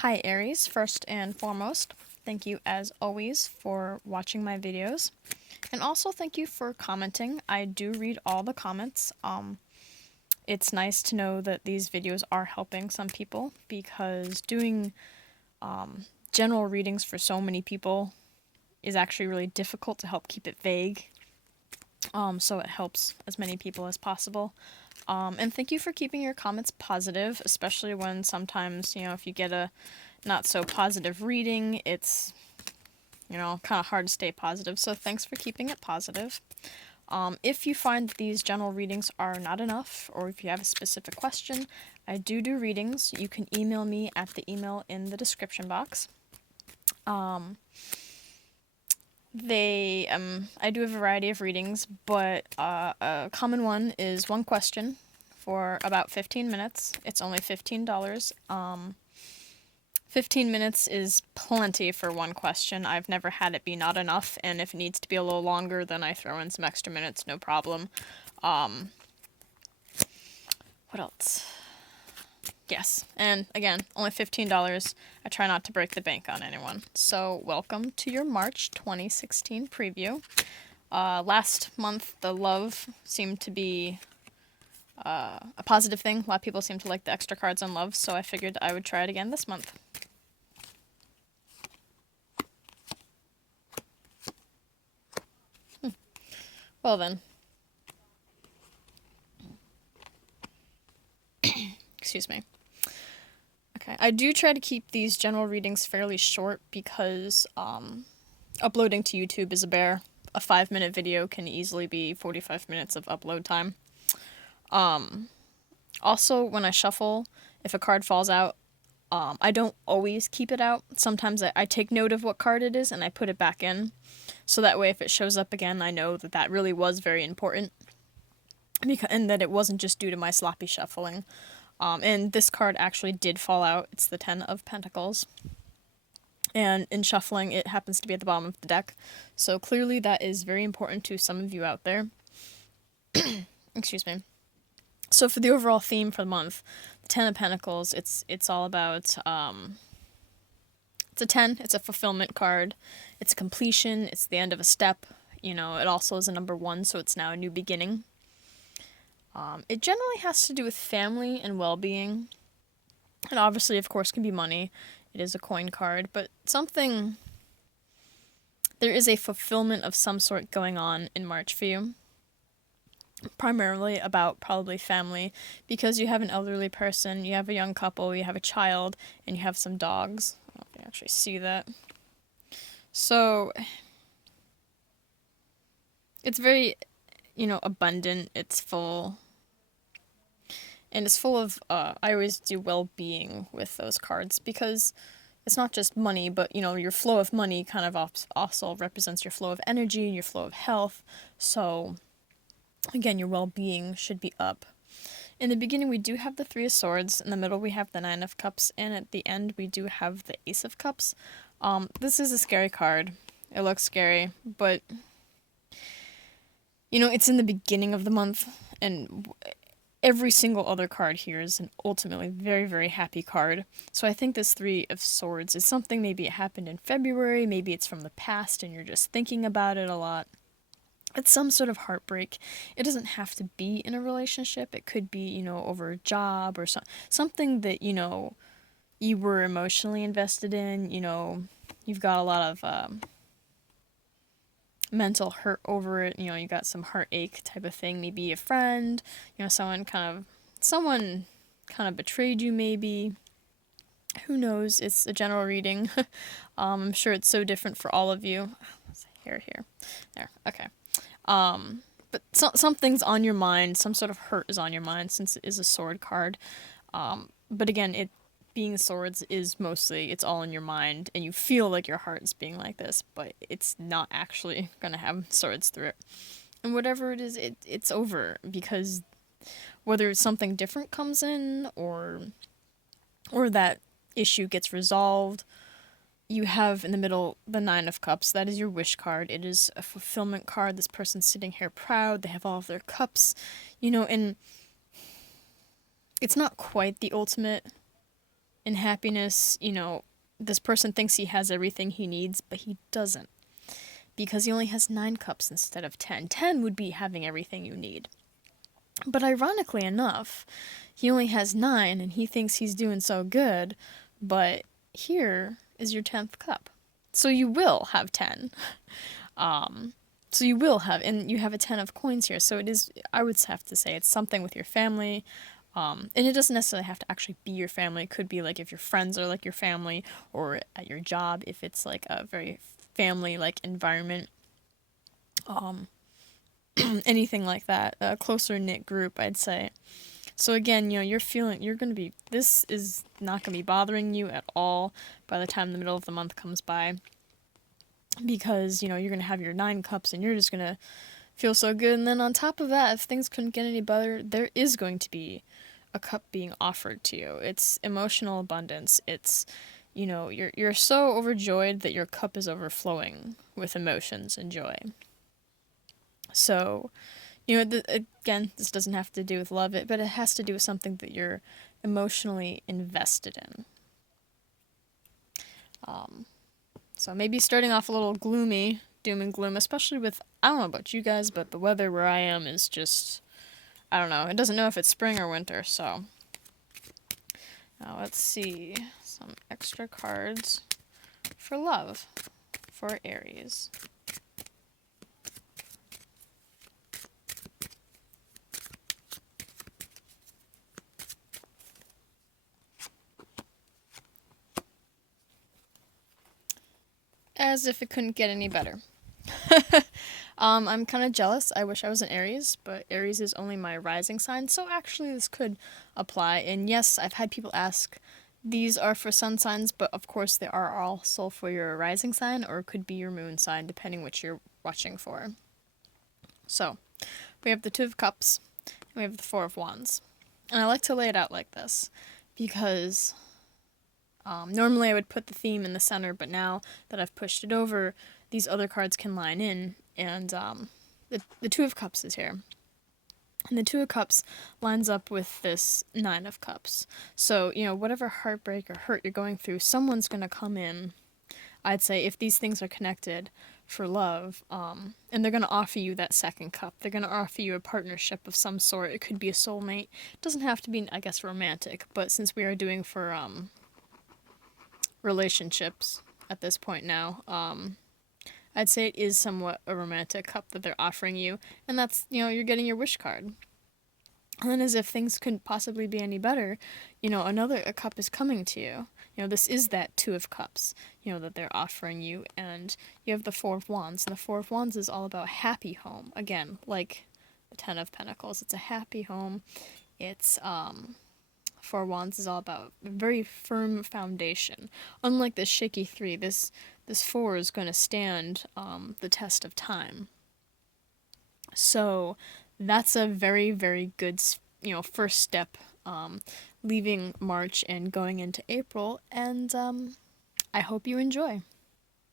Hi Aries, first and foremost, thank you as always for watching my videos. And also thank you for commenting. I do read all the comments. It's nice to know that these videos are helping some people because doing general readings for so many people is actually really difficult to help keep it vague. So it helps as many people as possible. And thank you for keeping your comments positive, especially when sometimes, if you get a not so positive reading, it's, kind of hard to stay positive. So thanks for keeping it positive. If you find that these general readings are not enough, or if you have a specific question, I do readings. You can email me at the email in the description box. I do a variety of readings, but a common one is one question for about 15 minutes. It's only $15. 15 minutes is plenty for one question. I've never had it be not enough, and if it needs to be a little longer, then I throw in some extra minutes, no problem. What else? Yes, and again, only $15. I try not to break the bank on anyone. So, welcome to your March 2016 preview. Last month, the love seemed to be a positive thing. A lot of people seem to like the extra cards on love, so I figured I would try it again this month. Well then. Excuse me. Okay, I do try to keep these general readings fairly short because uploading to YouTube is a bear. A 5-minute video can easily be 45 minutes of upload time. Also, when I shuffle, if a card falls out, I don't always keep it out. Sometimes I take note of what card it is and I put it back in. So that way if it shows up again, I know that that really was very important. And that it wasn't just due to my sloppy shuffling. And this card actually did fall out. It's the Ten of Pentacles. And in shuffling, it happens to be at the bottom of the deck. So clearly that is very important to some of you out there. Excuse me. So for the overall theme for the month, the Ten of Pentacles, it's all about, it's a 10, it's a fulfillment card, it's a completion, it's the end of a step, it also is a number 1, so it's now a new beginning. It generally has to do with family and well-being, and obviously, of course, can be money. It is a coin card, but there is a fulfillment of some sort going on in March for you. Primarily about probably family, because you have an elderly person, you have a young couple, you have a child, and you have some dogs. I don't know if you actually see that. So, it's very, abundant, it's full. And it's full of, I always do well-being with those cards, because it's not just money, but, your flow of money kind of also represents your flow of energy, your flow of health. So, again, your well-being should be up. In the beginning, we do have the Three of Swords. In the middle, we have the Nine of Cups. And at the end, we do have the Ace of Cups. This is a scary card. It looks scary, but, it's in the beginning of the month, and every single other card here is an ultimately very, very happy card. So I think this Three of Swords is something, maybe it happened in February, maybe it's from the past and you're just thinking about it a lot. It's some sort of heartbreak. It doesn't have to be in a relationship. It could be, over a job or something that, you were emotionally invested in. You've got a lot of mental hurt over it. You got some heartache type of thing. Maybe a friend, someone kind of betrayed you maybe. Who knows? It's a general reading. I'm sure it's so different for all of you. There's a hair here. There. Okay. But something's on your mind, some sort of hurt is on your mind since it is a sword card. But again, it being swords is mostly, it's all in your mind, and you feel like your heart is being like this, but it's not actually gonna have swords through it. And whatever it is, it's over, because whether something different comes in, or that issue gets resolved, you have in the middle the Nine of Cups. That is your wish card. It is a fulfillment card. This person's sitting here proud. They have all of their cups, and it's not quite the ultimate in happiness, this person thinks he has everything he needs, but he doesn't. Because he only has 9 cups instead of 10. 10 would be having everything you need. But ironically enough, he only has 9 and he thinks he's doing so good, but here is your 10th cup. So you will have 10. So you will have, and you have a 10 of coins here. So it is, I would have to say, it's something with your family. And it doesn't necessarily have to actually be your family. It could be like if your friends are like your family, or at your job if it's like a very family like environment. Anything like that, a closer knit group, I'd say. So again, this is not going to be bothering you at all by the time the middle of the month comes by, because, you're going to have your 9 cups and you're just going to feel so good. And then on top of that, if things couldn't get any better, there is going to be a cup being offered to you. It's emotional abundance. It's, you're so overjoyed that your cup is overflowing with emotions and joy. So, again, this doesn't have to do with love, but it has to do with something that you're emotionally invested in. So maybe starting off a little gloomy, doom and gloom, especially with, I don't know about you guys, but the weather where I am is just, I don't know. It doesn't know if it's spring or winter, so. Now let's see some extra cards for love for Aries. As if it couldn't get any better. I'm kind of jealous. I wish I was an Aries, but Aries is only my rising sign, so actually this could apply. And yes, I've had people ask, these are for sun signs, but of course they are also for your rising sign, or it could be your moon sign, depending which you're watching for. So, we have the 2 of Cups, and we have the 4 of Wands. And I like to lay it out like this, because normally I would put the theme in the center, but now that I've pushed it over, these other cards can line in, and the 2 of Cups is here. And the 2 of Cups lines up with this 9 of Cups. So, whatever heartbreak or hurt you're going through, someone's going to come in, I'd say, if these things are connected for love, and they're going to offer you that second cup. They're going to offer you a partnership of some sort. It could be a soulmate. It doesn't have to be, I guess, romantic, but since we are doing for relationships at this point now, I'd say it is somewhat a romantic cup that they're offering you, and that's, you're getting your wish card. And then as if things couldn't possibly be any better, another cup is coming to you. This is that 2 of Cups, that they're offering you, and you have the 4 of Wands, and the 4 of Wands is all about happy home. Again, like the 10 of Pentacles, it's a happy home. It's, 4 of Wands is all about a very firm foundation. Unlike this shaky 3, this 4 is going to stand the test of time. So that's a very, very good, first step, leaving March and going into April, and I hope you enjoy.